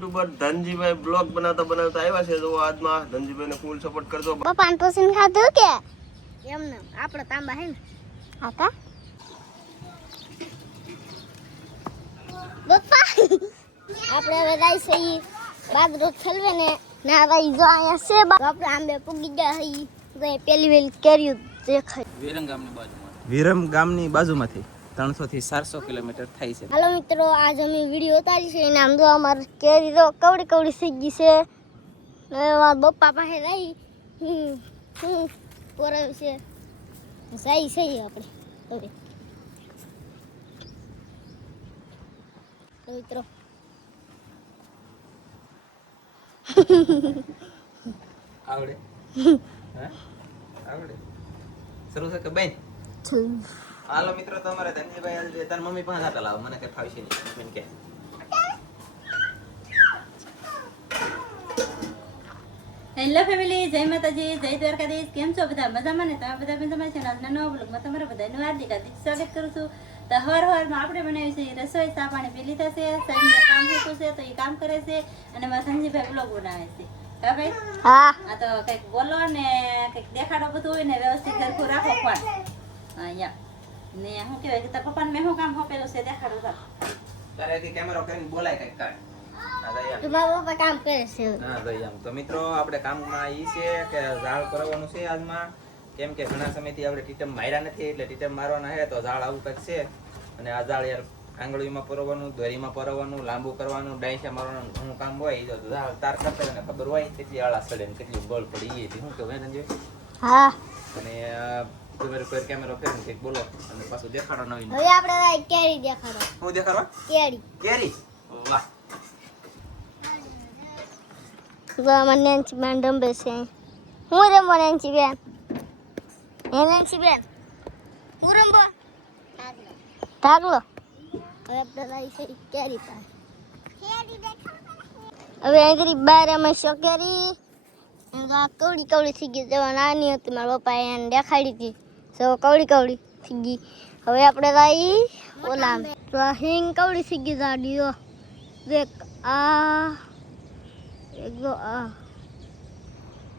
YouTuber Dhanjibhai blog બનાવતા આવ્યા છે. તો આજમાં ધનજીભાઈને ફૂલ સપોર્ટ કરજો. પપ્પાને પોસીને ખાધું કે એમ ને આપણો તાંબા હે ને આકા પપ્પા આપણે હવે જાય છે બાદરો ખેલવે ને ના ભાઈ જો અહીંયા છે આપણે આંબે પૂગી ગયા હઈ તો પેલી વેલ કેર્યું દેખાય વિરમ ગામની બાજુમાંથી 300 થી 400 કિલોમીટર થાય છે. હાલો મિત્રો, આજ અમે વિડીયો ઉતારી છે. નામ જો અમાર કેરી તો કવડી કવડી સીગી છે. મારા બપ્પા પાસે રહી પોરાવ છે સહી સહી આપણે હવે તો મિત્રો આવડે આવડે શરૂ છે કે બેન? હાલો મિત્રો, તમારે ધનજીભાઈ આજે તાર મમ્મી પાસે આટા લાવો, મને કઈ ફાવશે નહીં બેન કે. હેલો ફેમિલી, જય માતાજી, જય દ્વારકાધીશ. કેમ છો બધા? મજામાં ને? તમે બધા મજામાં છે ને? આજના નવા બ્લોગમાં તમારા બધાનું હાર્દિક સ્વાગત કરું છું. તો હવારમાં આપણે બનાવી છે રસોઈ, ચા પાણી પી લીધા છે, સાહેબને કામ થતું છે તો એ કામ કરે છે અને મારા ધનજીભાઈ બ્લોગ બનાવે છે. હા ભાઈ? હા. આ તો કંઈક બોલો ને કંઈક દેખાડો બધું હોય ને વ્યવસ્થિત સરખું રાખો પણ અહીંયા ને શું કહેવાય કે તાર પપ્પાને મેં શું કામ સોંપેલું છે દેખાડો તારે કે કેમેરો કરીને બોલાય કઈક કાઢ. મારા પપ્પા કામ કરે છે. હા ભાઈ, આમ તો મિત્રો આપણે કામમાં ઈ છે કે ઝાડ કરવાનું છે આજમાં. કેમ કે ઘણા સમયથી આપણે ટીટમ માર્યા નથી, એટલે ટીટમ મારવાના છે તો ઝાડ આવું કંઈક છે. અને આ ઝાડ યાર આંગળીમાં પરવવાનું, દોરીમાં પરવવાનું, લાંબુ કરવાનું, ડાયસા મારવાનું ઘણું કામ હોય. એ તો ઝાડ તાર કરતા ને ખબર હોય કેટલી આળા સડે ને કેટલી બળ પડી એ શું કહેવાય ને? હા. અને તમારે કોઈ કેમેરો કરીને કંઈક બોલો અને પાછું દેખાડો નવી. હવે આપણે કેરી દેખાડો. હું દેખાડવા? કેરી. કેરી. વાહ. તો મને નેન્સી બેન રમે છે. હું રમો નેન્સી બેન? હે નેન્સી બેન હું રમો? ઢાગલો. હવે આપણે લાવી છે કેરી પાસે. હવે આગળ બહાર અમે કેરી કવડી કવડી થઈ ગઈ. જેવા નાની હતી મારા પપ્પાએ એને દેખાડી હતી તો કવડી કવડી થઈ ગઈ. હવે આપણે લાવી ઓલા તો આ હિંગ કવડી થઈ ગઈ જાડીઓ દેખ. આ એક દો આ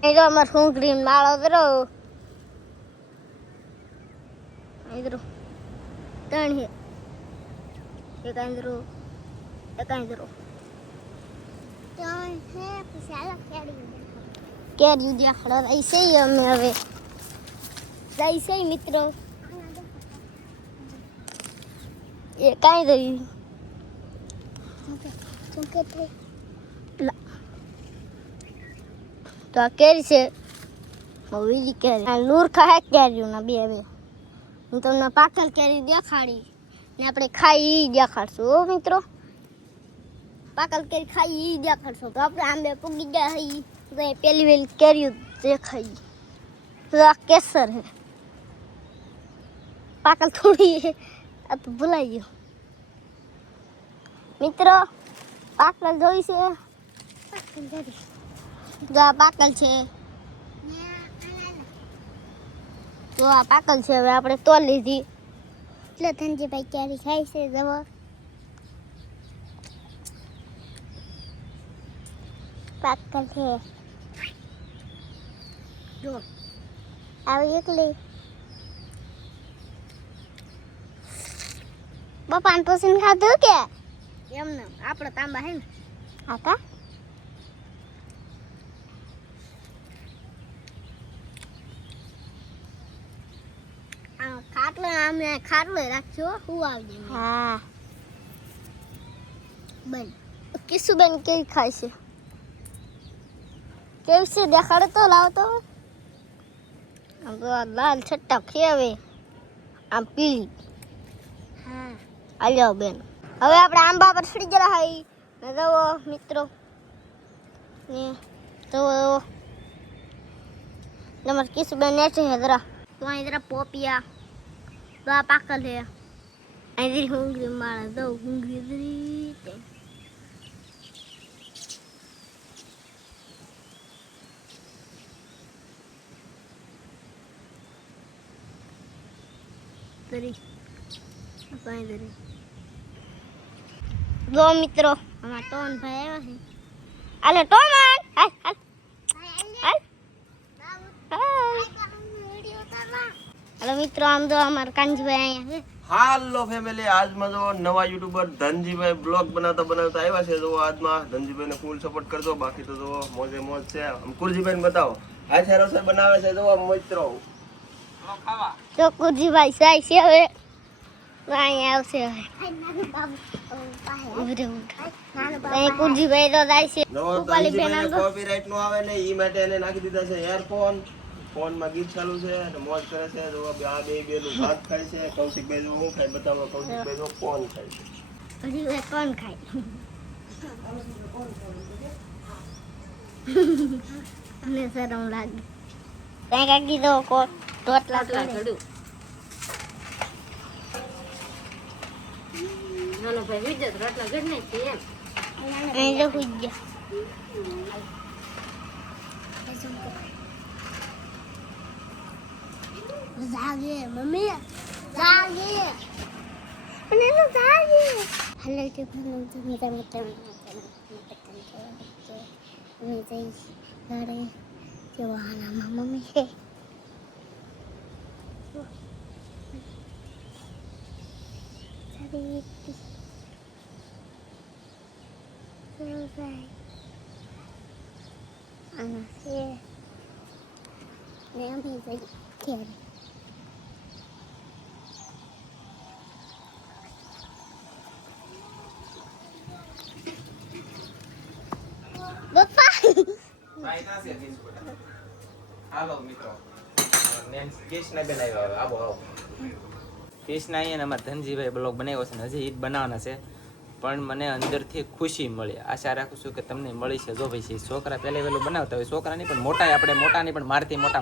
એ જો અમાર સુંગડી માળો દરો ઇધરો ત્રણ હે એક આંદરો ત્રણ હે પછી આલા કેરી દેખાડો ऐसे ही અમે હવે ऐसे ही મિત્રો એ કાઈ દઈ ચમકે થઈ તો આ કેરી છે બીજી કેરી આ લૂર ખાય કેરી ના બે હું તમને પાકલ કેરી દેખાડી ને આપણે ખાઈ ઈ દેખાડશું હો મિત્રો. પાકલ કેરી ખાઈ ઈ દેખાડશું. તો આપણે આંબે પૂગી ગયા હઈ તો પેલી વેલ કેરી દેખાઈ તો આ કેસર હે પાકલ થોડી હે આ તો ભૂલાઈ ગયો મિત્રો. પાકલ જોઈ છે જો આ પાકલ છે તો આ પાકલ છે. હવે આપણે તો લીધી એટલે ધનજીભાઈ કેરી ખાય છે જવો પાકલ છે જો આવી એકલી બપાન પોસીને ખાધું કે એમ ને આપણો તાંબા હે ને આકા ખાટલો આમને ખાટલો રાખજો હું આવજે. હા બન કિસુ બેન કેવી ખાય છે? કેવી છે દેખાડે તો લાવતો. આમ તો લાલ છટ્ટા ખેવે આમ પીળી. હા આલ્યો બેન. હવે આપણે આંબા પર ચડી ગયા હઈ ને જવો મિત્રો ને તો નંબર કિસુ બેન ને છે જરા તો અહીં જરા પોપિયા તો આ પાકલ હે અહીં હુંગરી મારે દઉં હુંગરી દરી પાણી દરી જો મિત્રો અમારા ટોન ભાઈ આવ્યા છે આલે ટોમાન હાલ હાલ હાલ હાલો મિત્રો, આમ તો અમારા કાનજીભાઈ અહીંયા છે. હાલો ફેમિલી, આજમાં જો નવા યુટ્યુબર ધનજીભાઈ બ્લોગ બનાવતા આવ્યા છે. જો આજમાં ધનજીભાઈને ફૂલ સપોર્ટ કરજો. બાકી તો જો મોજે મોજ છે. આમ કુરજીભાઈને બતાવો, આ છે રસોઈ બનાવે છે. જો મિત્રો તો કુરજીભાઈ સાઈ છે હવે અહીંયા આવશે હવે. કુરજીભાઈ તો જાય છે. જો ઉપાલી બેન આમ ધનજીભાઈને તો કોપીરાઇટ નો આવે ને ઈ માટે એને નાખી દીધા છે એરફોન. ફોનમાં ગીત ચાલુ છે અને મોજ કરે છે. જો આ બેનું ભાત ખાય છે. કૌશિકભાઈ જો હું ખાય બતાવો. કૌશિકભાઈ જો કોણ ખાય છે. કુરજીભાઈ કોણ ખાય? મને શરમ લાગે. કઈ કાકી તો ટોટલા ઘડું નાનો ભાઈ વિજય રોટલા ઘડ નહીં છે એમ અહીં તો ખુદ ગયા. જાગે મમ્મી જાગે અને તો જાગે. હાલે કે ભણું તો મજા મજા મેં જઈ ઘરે કેવાના મમ્મી છે. હાલો મિત્રો, કૃષ્ણબેન આવ્યા. આવો આવો. કૃષ્ણ અહીંયા અમારા ધનજીભાઈ બ્લોગ બનાવ્યો છે ને હજી ઈદ બનાવવાના છે. પણ મને અંદરથી ખુશી મળી. આશા રાખું છું કે તમને મળી છે. જો ભાઈ છોકરા પહેલે વહેલું બનાવતા હોય, છોકરા નહીં પણ મોટા, આપણે મોટા નહીં પણ મારથી મોટા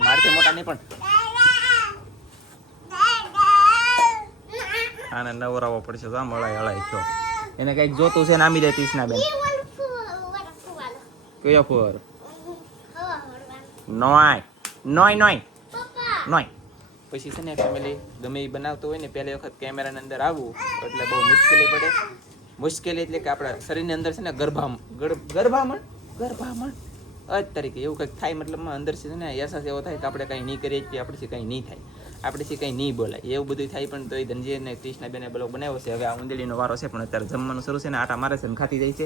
નહીં પણ આને નવરાવો પડશે. તો આમ હળાઈ છો એને કંઈક જોતું છે ને આમી દે કૃષ્ણાબેન. કયો ફોર? નોય નોય નોય નોય. પછી છે ને ફેમિલી ગમે એ બનાવતો હોય ને પહેલી વખત કેમેરાની અંદર આવવું એટલે બહુ મુશ્કેલી પડે. મુશ્કેલી એટલે કે આપણા શરીરની અંદર છે ને ગર્ભામણ જ તરીકે એવું કંઈક થાય. મતલબમાં અંદરથી છે ને અહેસાસ એવો થાય કે આપણે કંઈ નહીં કરીએ છીએ, આપણેથી કંઈ નહીં થાય, આપણેથી કંઈ નહીં બોલાય, એવું બધું થાય. પણ તો એ ધનજી અને કૃષ્ણાબેને બ્લોગ બનાવ્યો છે. હવે આ ઉંદેડીનો વારો છે પણ અત્યારે જમવાનું શરૂ છે ને આટા મારે છે ને ખાતી જાય છે.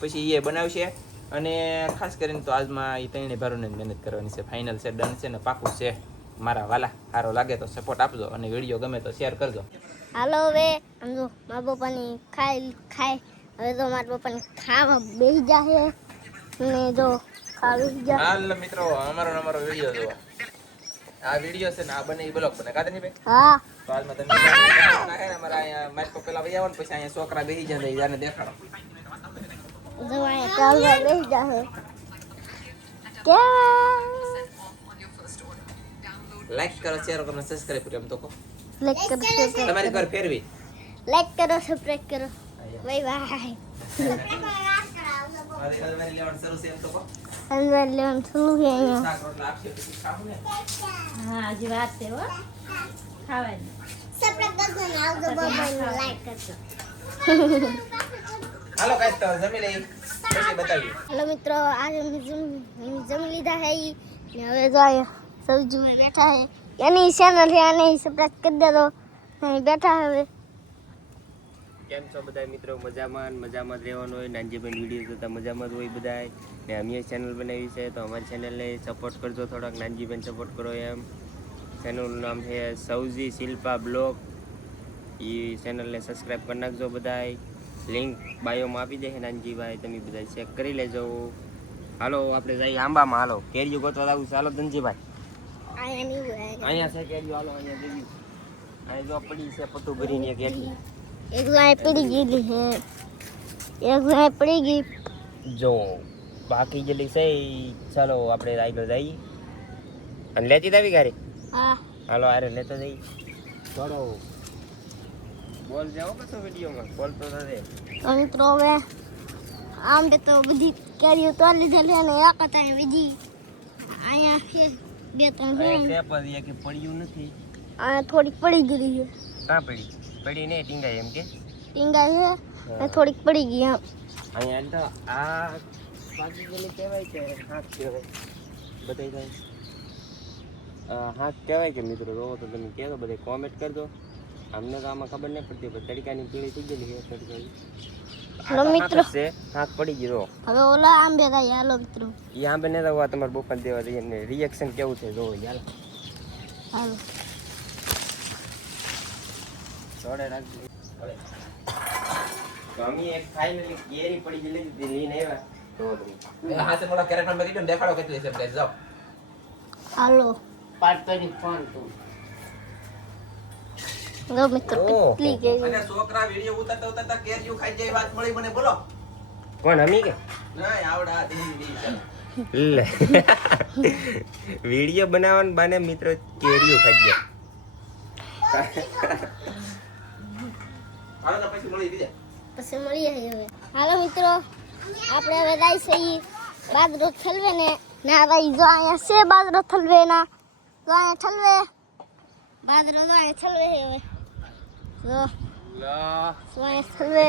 પછી એ બનાવશે અને ખાસ કરીને તો આજમાં એ ત્રણેય ભારોને મહેનત કરવાની છે. ફાઇનલ છે, ડન છે ને પાકું છે. મારા વાલા સારો લાગે તો સપોર્ટ આપજો અને વિડીયો ગમે તો શેર કરજો. હાલો હવે આમ જો મારા પપ્પાની ખાય હવે તો મારા પપ્પાને ખાવા બેસી જાય ને જો ખાવી જાય. હાલ મિત્રો, અમારો વિડીયો જુઓ. આ વિડીયો છે ને આ બને એ બ્લોગ બને કાદની ભાઈ. હા તો હાલમાં તમે નાખે ને અમારા અહીંયા માઇક પેલા વહી આવો ને પછી અહીંયા છોકરા બેસી જાય યાને દેખાડો. જો અહીંયા ચાલવા બેસી જાય કે લાઈક કરો, શેર કરો, સબસ્ક્રાઇબ કરો. એમ તો કહો લાઈક કરો, તમારી ઘર ફેરવી. લાઈક કરો, સબસ્ક્રાઇબ કરો. Bye bye. તમારી લેવાનું શરૂ છે. એમ તો કહો અંદર લેવાનું શરૂ છે અહીંયા. શાક રોટલા આપશે પછી ખાવું ને. હા હજી વાત છે હો ખાવાની. સબસ્ક્રાઇબ કરજો ને આવજો બાબાને લાઈક કરજો. હાલો ગાઈસ, તો જમી લઈ પછી બતાવીએ. હેલો મિત્રો, આજે અમે જમી લીધા હે ને હવે જો અહીંયા સૌજુએ બેઠા હે. એની ચેનલ છે આને સબસ્ક્રાઇબ કરી દેજો. અહીં બેઠા હવે. કેમ છો બધા મિત્રો? મજામાં જ રહેવાનું હોય. નાનજીભાઈ વિડીયો જોતા મજામાં જ હોય બધાય. ને અમે ચેનલ બનાવી છે તો અમારી ચેનલને સપોર્ટ કરજો થોડાક. નાનજીભાઈને સપોર્ટ કરો એમ. ચેનલનું નામ છે સૌજી શિલ્પા બ્લોગ. એ ચેનલને સબસ્ક્રાઈબ કરી નાખજો બધાય. લિંક બાયોમાં આપી દે છે નાનજીભાઈ, તમે બધા ચેક કરી લેજો. હાલો આપણે જઈએ આંબામાં. હાલો કેરીઓ ગોતવા આવું. ચાલો ધનજીભાઈ. અહીંયા નહીં હોય. અહીંયા છે કેરીઓ. હાલો અહીંયા દેવી. અહીંયા જો પડી છે પતું ભરીને એક એટલી. એક ગાય પડી ગયેલી છે. એક ગાય પડી ગઈ. જો બાકી જેટલી છે ઈ ચાલો આપણે આગળ જઈએ અને લેતી જ આવી ગાડી. હા હાલો આરે લેતો જઈ. થોડો બોલ જાઓ કશો વિડીયોમાં બોલ તો દે. મિત્રો હવે આમ તો બધી કેરીઓ તો લીધેલી અને એક હતા બીજી અહીંયા છે બે ત્રણ છે. છે પણ એ કે પડ્યું નથી. આ થોડીક પડી ગઈ છે. કાં પડી? પડી નહીં ટીંગાઈ એમ કે ટીંગાઈ છે અને થોડીક પડી ગઈ. એમ અહીંયા તો આ પાકી ગયેલી કહેવાય કે હાથ કહેવાય બધાય થાય હાથ કહેવાય કે મિત્રો જોવો તો તમે કહેજો બધે કોમેન્ટ કરજો અમને તો આમાં ખબર નહીં પડતી પણ તડકાની પીળી થઈ ગયેલી છે તડકા હાલો મિત્રો હાથ પડી ગયો હવે ઓલા આંબે થાય હાલો મિત્રો એ આંબે ને તો તમારે બપોર દેવા દઈએ રિએક્શન કેવું છે જોવો ચાલો હાલો થોડે રાખજો તો અમે એક ફાઇનલી કેરી પડી ગયેલી હતી લઈને આવ્યા તો તમે હાથે મોટા કેરેટ માં કરી દેખાડો કેટલી છે ગાઈસ જાઓ હાલો પાટતોની ફોન તું જો મિત્રો કેટલી કેરી અને છોકરા વિડિયો ઉતારતા કેરીઓ ખાઈ જાય વાત મળી મને બોલો કોણ અમી કે ના આવડા દીદી લે વિડિયો બનાવવાનું બાને મિત્રો કેરીઓ ખાઈ ગયા હાલો પછી મળી બીજા પછી મળીએ હવે હાલો મિત્રો આપણે હવે જાય છીએ બાજરો ઠલવે ને ના ભાઈ જો અહીંયા છે બાજરો ઠલવે ના તો અહીંયા ઠલવે બાજરો તો અહીંયા ઠલવે હવે જો લા તો અહીંયા ઠલવે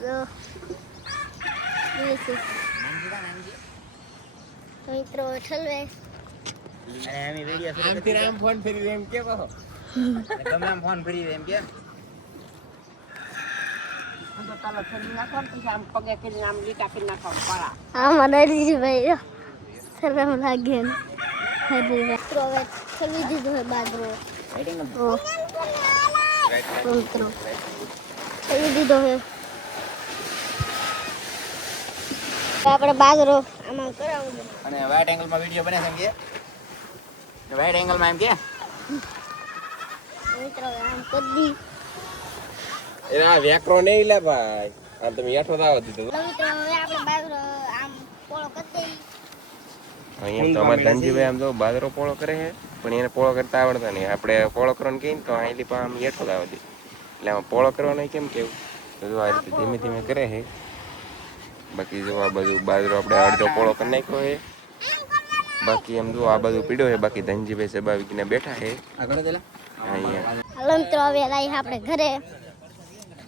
જો તો મિત્રો ઠલવે અને અમે વિડિયો આમ ફેર આમ ફોન ફેરી એમ કે કહો તમે આમ ફોન ફરી એમ કે આમાં ડરી ભાઈ શરમ લાગે ને મિત્રો હવે ઠલવી દીધું હોય બાજરો મિત્રો ઠલવી દીધો હે આપણે બાજરો આમાં કરાવું અને વાઇટ એંગલ માં વિડિયો બને છે એમ કે વાઇટ એંગલ માં એમ કે મિત્રો આમ કદી એના વેકરો નહીં લે ભાઈ આમ તમે હેઠો દાવ દીધો મિત્રો હવે આપણે બાજરો આમ પોળો કરી અહીંયા તો અમારે ધનજીભાઈ આમ તો બાજરો પોળો કરે છે પણ એને પોળો કરતા આવડતા નહીં આપણે પોળો કરવાનું કહીએ ને તો અહીંથી પણ આમ હેઠો દાવ દે એટલે આમાં પોળો કરવાનો કેમ કેવું તો જો આ રીતે ધીમે ધીમે કરે છે બાકી જો આ બધું બાજરો આપણે અડધો પોળો કરી નાખ્યો છે બાકી એમ જો આ બધું પીડ્યો છે બાકી ધનજીભાઈ સબાવીને બેઠા છે આગળ દેલા અહીંયા હાલો મિત્રો હવે લાવી આપણે ઘરે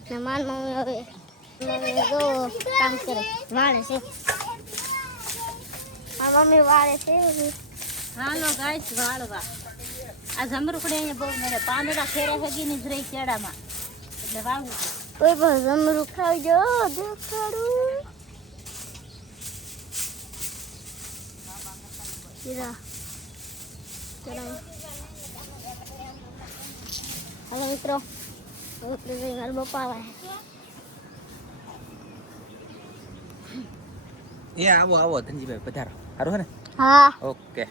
ને માન મમ્મી હવે મમ્મી જો કામ કરે વાળે છે આ મમ્મી વાળે છે હાલો ગાઈસ વાળવા આ જમરૂખડે અહીંયા બહુ મને પાંદડા ખેરા હગીની જ રહી કેળામાં એટલે વાળવું કોઈ પણ જમરૂ ખાવજો દેખાડું હીરા ચલાવ હાલો મિત્રો હવે મારા પપ્પા આવે એ આવો આવો ધનજીભાઈ પધારો સારું હે ને હા ઓકે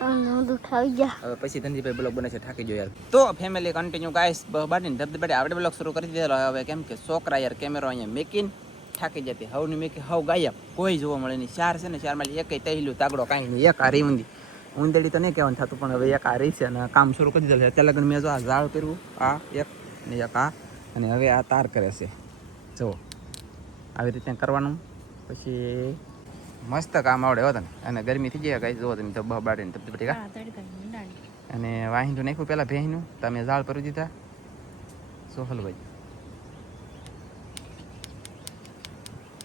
હું ખાવી ગયા હવે પછી ધનજીભાઈ બ્લોગ બને છે થાકી જો યાર તો ફેમિલી કન્ટિન્યુ ગાઈસ બાડીને ધબધબાટી આપણે બ્લોગ શરૂ કરી દીધેલો હવે કેમ કે છોકરા યાર કેમેરો અહીંયા મેકીને થાકી જતી હવની મેકી હવ ગાયબ કોઈ જોવા મળે નહીં ચાર છે ને ચારમાં એકય તહેલું તાગડો કાંઈ નહીં એક આ રહી ઊંધેડી તો નહીં કહેવાનું થતું પણ હવે એક આ રહી છે અને કામ શરૂ કરી દીધેલું છે અત્યારે લગન મેં જો આ ઝાડ કર્યું આ એક ને એક આ અને હવે આ તાર કરે છે જુઓ આવી રીતે કરવાનું પછી મસ્ત કામ આવડે હો તને અને ગરમી થઈ જાય ગાઈસ જુઓ તમે ધબ્બા બાડીને ધબધબાટી કા અને વાહિંદું નાખ્યું પેલા ભેંનું તમે ઝાડ પરી દીધા સોહલભાઈ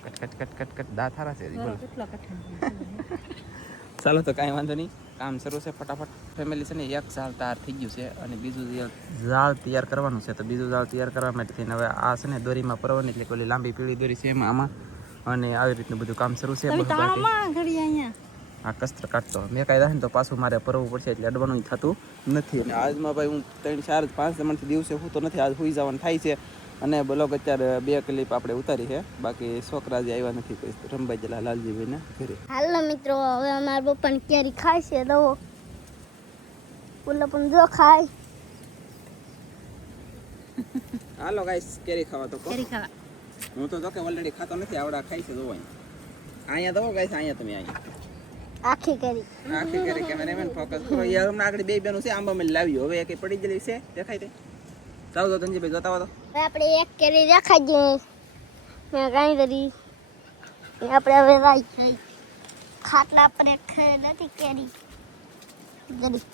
cut cut cut cut cut દા થારા છે બોલો ચાલો તો કાંઈ વાંધો નહીં કામ શરૂ છે ફટાફટ ફેમિલી છે ને એક ઝાડ તૈયાર થઈ ગયું છે અને બીજું ઝાડ તૈયાર કરવાનું છે તો બીજું ઝાડ તૈયાર કરવા માટે થઈને હવે આ છે ને દોરીમાં પરવાની એટલે ઓલી લાંબી પીળી દોરી છે એમાં આમાં અને આવી રીતનું બધું કામ શરૂ છે આ કસ્ત્ર કાઢતો મેં કાંઈ રાખે ને તો પાછું મારે પરવવું પડશે એટલે અડવાનું થતું નથી અને આજમાં ભાઈ હું 3 4 5 જમણથી દિવસે હું તો નથી આજ સુઈ જવાનું થાય છે અને બ્લોગ અત્યારે 2 ક્લિપ આપણે ઉતારી છે બાકી છોકરા જે આવ્યા નથી કોઈ રમભાઈ જલા લાલજીભાઈને ઘરે હાલો મિત્રો હવે અમારા પપ્પાને કેરી ખાય છે દો ઓલા પણ જો ખાય હાલો ગાઈસ કેરી ખાવા તો કેરી ખાવા હું તો જો કે ઓલરેડી ખાતો નથી આવડા ખાઈ છે જો અહીંયા તો ગાઈસ અહીંયા તમે અહીંયા આખી કેરી આખી કેરી કેમેરામેન ફોકસ કરો યાર હમણાં આગળ બે બેનું છે આંબા મેં લાવ્યો હવે એક પડી ગયેલી છે દેખાય તે ચાલો તો ધનજીભાઈ જોતા હો તો હવે આપણે એક કેરી રાખાઈ દઈએ મેં કાંઈ કરી આપણે હવે રાઈ ખાટલા પર એક નથી કેરી જરી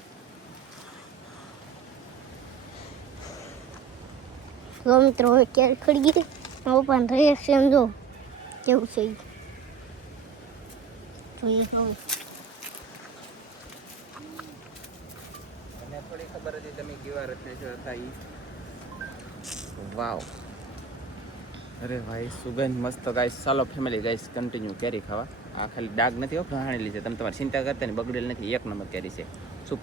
જો મિત્રો હવે કેરી ખડી ગઈ મારા પપ્પાને રિએક્શન જો કેવું છે ઈ. જોઈએ હવે. મને થોડી ખબર હતી તમે કેવા રત્ને હતા ઈ. વાવ, અરે ભાઈ સુગંધ મસ્ત ગાઈસ. ચાલો ફેમિલી ગાઈસ કન્ટિન્યુ કેરી ખાવા. આ ખાલી ડાઘ નથી હો, ભાણેલી છે. તમે તમારી ચિંતા કરતા નહીં, બગડેલ નથી, એક નંબર કેરી છે. શું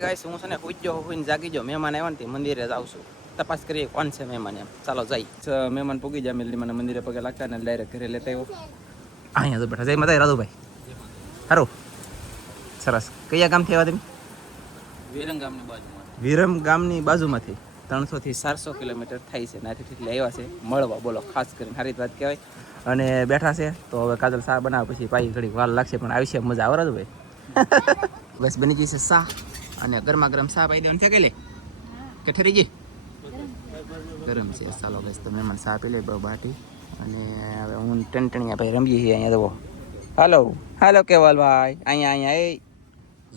ગાઈસ, હું છે ને હોઈને જાગી જાઉં. મહેમાન આવ્યા ને મંદિરે જ આવશું, તપાસ કરીએ કોણ છે મહેમાન એમ. ચાલો જાય. મહેમાન પૂગી જાય એટલે મને મંદિરે પગે લાગતા ને ડાયરેક્ટ ઘરે લેતા આવ્યો. અહીંયા તો બેઠા. જય માતા રાધુભાઈ. સારું, સરસ. કયા ગામથી આવ્યા તમે? વિરમ ગામની બાજુમાંથી 300 થી 400 કિલોમીટર થાય છે. નાથી એટલે આવ્યા છે મળવા. બોલો, ખાસ કરીને સારી વાત કહેવાય. અને બેઠા છે તો હવે કાજલ શાહ બનાવે, પછી પાછી ઘડી વાર લાગશે પણ આવશે મજા. આવે રાધુભાઈ? બસ બની ગઈ છે શાહ, અને ગરમા ગરમ શાહ પાઈ દેવાની છે. કઈ લે કે ઠરી ગઈ? ગરમ છે. ચાલો બસ તો મહેમાન શાહ પી લે બાટી. અને હવે હું ટણટણિયા ભાઈ રમીએ છીએ અહીંયા. જુઓ, હાલો હાલો કેવલભાઈ, અહીંયા એ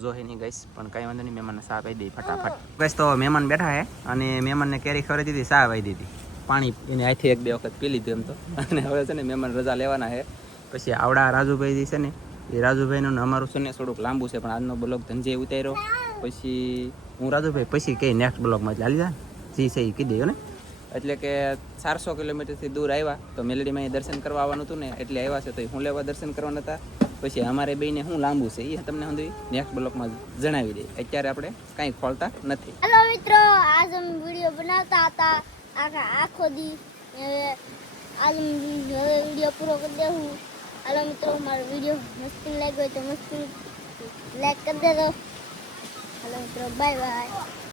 જોહે નહીં ગઈશ, પણ કાંઈ વાંધો નહીં. મહેમાનને શાહ પાઈ દઈ ફટાફટ. બસ તો મહેમાન બેઠા હે, અને મહેમાનને કેરી ખવડાવી દીધી, શાહ પાઈ દીધી, પાણી એને આથી 1-2 વખત પી લીધું એમ તો. અને હવે છે ને મહેમાન રજા લેવાના છે. પછી આવડા રાજુભાઈ છે ને, એ રાજુભાઈનું અમારું છે ને થોડુંક લાંબુ છે, પણ આજનો બ્લોગ ધંધે ઉતાર્યો. પછી હું રાજુભાઈ પછી કંઈ નેક્સ્ટ બ્લોગમાં જ હાલી જાય જી છે એ કહી દઈએ ને. એટલે કે 400 કિલોમીટરથી દૂર આવ્યા તો મેલડીમાં દર્શન કરવા આવવાનું હતું ને, એટલે આવ્યા છે. તો હું લેવા દર્શન કરવાના હતા. પછી અમારે બેયને શું લાંબુ છે એ તમને હું નેક્સ્ટ બ્લોગમાં જણાવી દઈએ. અત્યારે આપણે કાંઈ ખોલતા નથી. હેલો મિત્રો, આજ અમે વિડીયો બનાવતા હતા આખો દી. હવે આજ વિડીયો પૂરો કરી દેવું. હાલો મિત્રો, મારો વિડીયો મસ્તી લાગ્યો હોય તો મસ્તી લાઈક કરી દેજો. હાલો મિત્રો, બાય બાય.